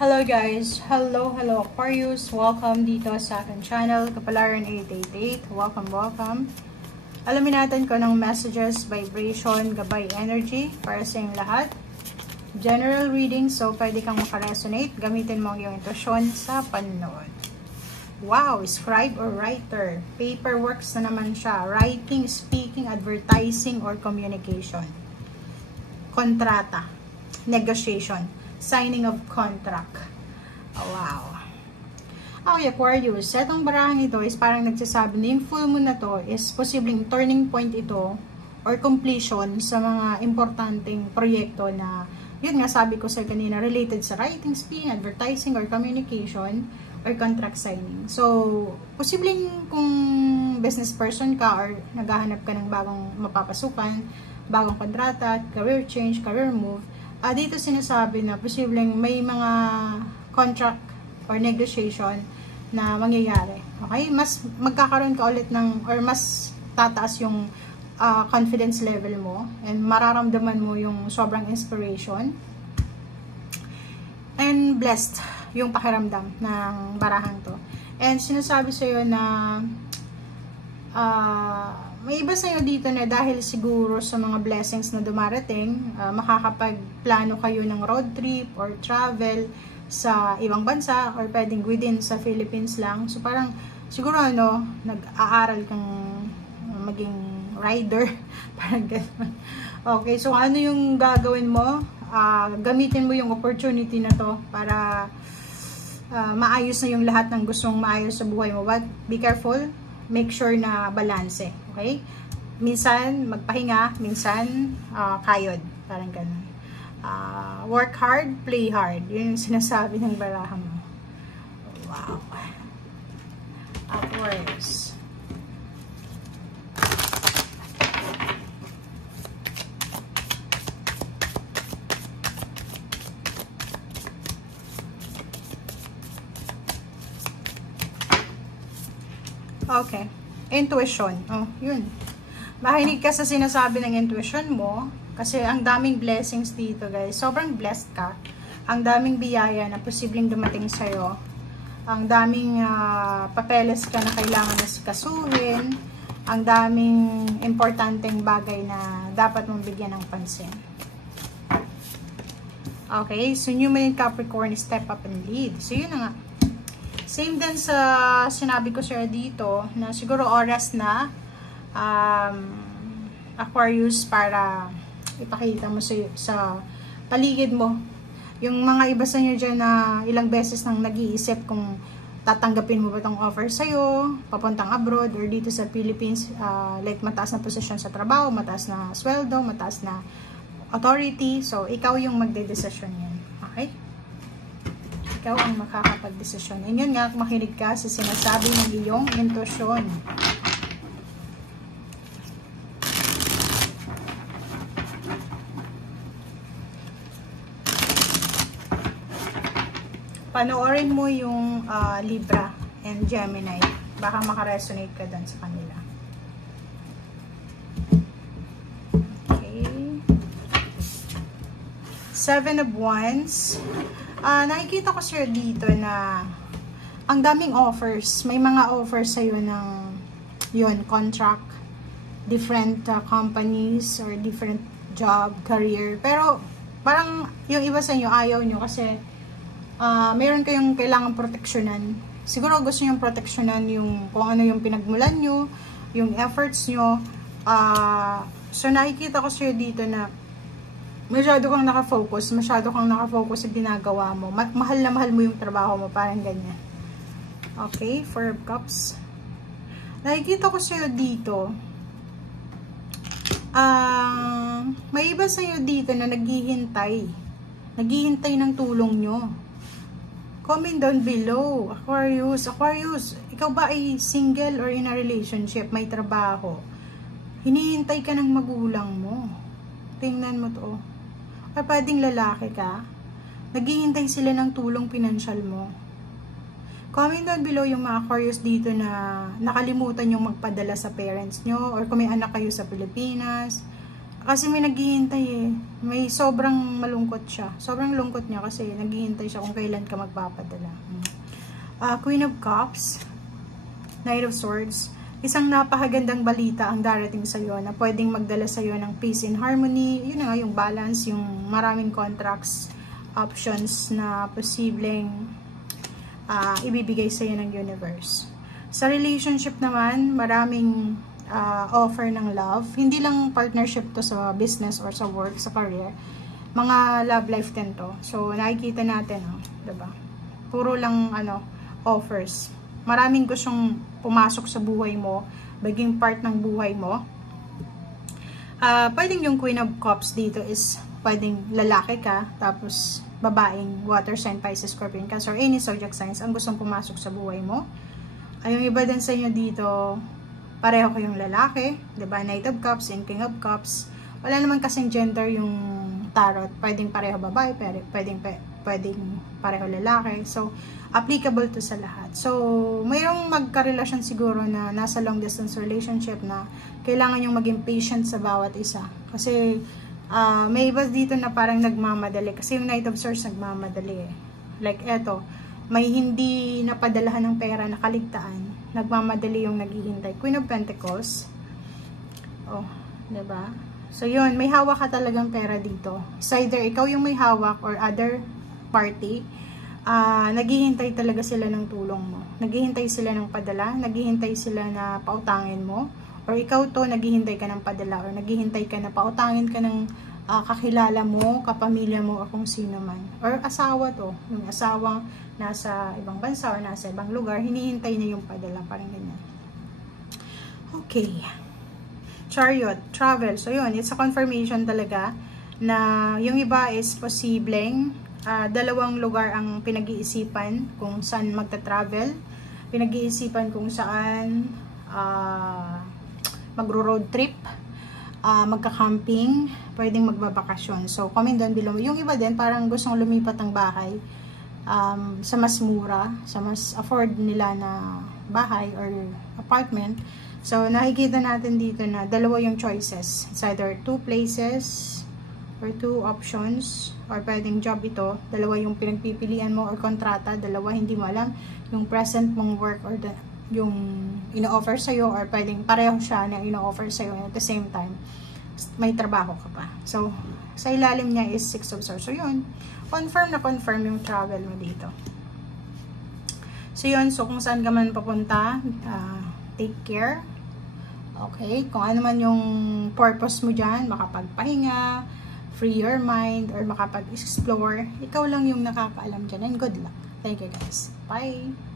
Hello guys! Hello Aquarius! Welcome dito sa aking channel, Kapalaran 888. Welcome. Alamin natin kung anong messages, vibration, gabay energy para sa inyong lahat. General reading, so pwede kang makaresonate. Gamitin mo ang iyong intuition sa panonood. Wow! Scribe or writer. Paperworks na naman siya. Writing, speaking, advertising, or communication. Kontrata. Negotiation. Signing of contract. Oh, wow. Okay, Aquarius. Itong barahang ito is parang nagsasabi na yung full moon na to is posibleng turning point ito or completion sa mga importanteng proyekto na, yun nga sabi ko sa kanina, related sa writing, speaking, advertising, or communication, or contract signing. So, posibleng kung business person ka or naghahanap ka ng bagong mapapasukan, bagong kontrata, career change, career move, dito sinasabi na posibleng may mga contract or negotiation na mangyayari. Okay? Mas magkakaroon ka ulit ng, or mas tataas yung confidence level mo and mararamdaman mo yung sobrang inspiration and blessed yung pakiramdam ng barahang to. And sinasabi sa'yo na may iba sa'yo dito na dahil siguro sa mga blessings na dumarating, makakapagplano kayo ng road trip or travel sa ibang bansa or pwedeng within sa Philippines lang. So parang siguro nag-aaral kang maging rider. Parang gano'n. Okay, so ano yung gagawin mo? Gamitin mo yung opportunity na to para maayos na yung lahat ng gustong maayos sa buhay mo. But be careful. Make sure na balanse, okay? Minsan magpahinga, minsan kayod, parang ganun. Work hard, play hard. Yun yung sinasabi ng baraha mo. Wow. Aquarius. Okay. Intuition. Oh, yun. Makinig ka sa sinasabi ng intuition mo kasi ang daming blessings dito, guys. Sobrang blessed ka. Ang daming biyaya na posibleng dumating sa'yo. Ang daming papeles ka na kailangan na sikasuhin. Ang daming importanteng bagay na dapat mong bigyan ng pansin. Okay. So, New Moon in Capricorn, step up and lead. So, yun na nga. Same din sa sinabi ko sir dito na siguro oras na Aquarius para ipakita mo sa paligid mo. Yung mga iba sa inyo dyan na ilang beses nang nag-iisip kung tatanggapin mo ba itong offer sa'yo, papuntang abroad or dito sa Philippines, like mataas na posisyon sa trabaho, mataas na sweldo, mataas na authority. So, ikaw yung magde-desisyon yan. Okay? Ikaw ang makakapag-desisyon. And yun nga, makinig ka sa sinasabi ng iyong intuition. Panoorin mo yung Libra and Gemini. Baka makaresonate ka dun sa kanila. Okay. Seven of Wands. Nakikita ko sir dito na ang daming offers. May mga offers sa'yo ng yun, contract, different companies or different job, career. Pero parang yung iba sa inyo ayaw nyo kasi mayroon kayong kailangang proteksyonan. Siguro gusto nyo proteksyonan yung kung ano yung pinagmulan nyo, yung efforts nyo. So nakikita ko sir dito na masyado kang nakafocus sa ginagawa mo. Mahal na mahal mo yung trabaho mo, parang ganyan. Okay, Four of Cups. Nakikita ko sa'yo dito, may iba sa'yo dito na naghihintay ng tulong nyo. Comment down below, Aquarius, ikaw ba ay single or in a relationship, may trabaho? Hinihintay ka ng magulang mo. Tingnan mo to. Or pwedeng lalaki ka, naghihintay sila ng tulong pinansyal mo. Comment down below yung mga Aquarius dito na nakalimutan yung magpadala sa parents nyo or kung may anak kayo sa Pilipinas, Kasi may naghihintay eh. May sobrang malungkot siya. Sobrang lungkot niya kasi naghihintay siya kung kailan ka magpapadala. Queen of Cups, Knight of Swords. Isang napakagandang balita ang darating sa iyo na pwedeng magdala sa iyo ng peace and harmony. Yun na nga, yung balance, yung maraming contracts, options na posibleng ibibigay sa iyo ng universe. Sa relationship naman, maraming offer ng love. Hindi lang partnership to sa business or sa work, sa career. Mga love life din to. So, nakikita natin, diba? Puro lang, offers. Maraming gustong pumasok sa buhay mo, maging part ng buhay mo. Pwedeng yung Queen of Cups dito is pwedeng lalaki ka, tapos babaeng water sign, Pisces, Scorpion, Cancer, any zodiac signs ang gustong pumasok sa buhay mo. Yung iba din sa inyo dito, pareho kayong lalaki, diba? Knight of Cups and King of Cups. Wala naman kasing gender yung tarot. Pwedeng pareho babae, pwedeng pareho lalaki. So, applicable to sa lahat. So, mayroong magkarelasyon siguro na nasa long distance relationship na kailangan yung maging patient sa bawat isa. Kasi, may iba dito na parang nagmamadali. Kasi yung Knight of Swords nagmamadali eh. Like eto, may hindi napadalahan ng pera na kaligtaan. Nagmamadali yung naghihintay. Queen of Pentacles. Oh, diba? So, yun. May hawak ka talagang pera dito. It's either ikaw yung may hawak or other party. Naghihintay talaga sila ng tulong mo. Naghihintay sila ng padala. Naghihintay sila na pautangin mo. Or ikaw to, naghihintay ka ng padala. Or naghihintay ka na pautangin ka ng kakilala mo, kapamilya mo, o kung sino man. Or asawa to. Yung asawang nasa ibang bansa or nasa ibang lugar, hinihintay niya yung padala. Parang ganyan. Okay. Chariot, travel. So yun, it's a confirmation talaga na yung iba is posibleng dalawang lugar ang pinag-iisipan kung saan magta-travel. Pinag-iisipan kung saan magro-road trip, magka-camping, pwedeng magbabakasyon. So, comment down below. Yung iba din, parang gustong lumipat ng bahay sa mas mura, sa mas afford nila na bahay or apartment. So, nakikita natin dito na dalawa yung choices. It's either 2 places or 2 options or pwedeng job ito. Dalawa yung pinagpipilian mo or kontrata. Dalawa, hindi mo alam yung present mong work or yung ino-offer sa'yo or pwedeng pareho siya na ino-offer sa'yo at the same time may trabaho ka pa. So, sa ilalim niya is 6 of Swords. So, yun. Confirm na confirm yung travel mo dito. So, yun. So, kung saan ka man papunta, take care. Okay? Kung ano man yung purpose mo dyan, makapagpahinga, free your mind, or makapag-explore, ikaw lang yung nakakaalam dyan. And good luck. Thank you guys. Bye!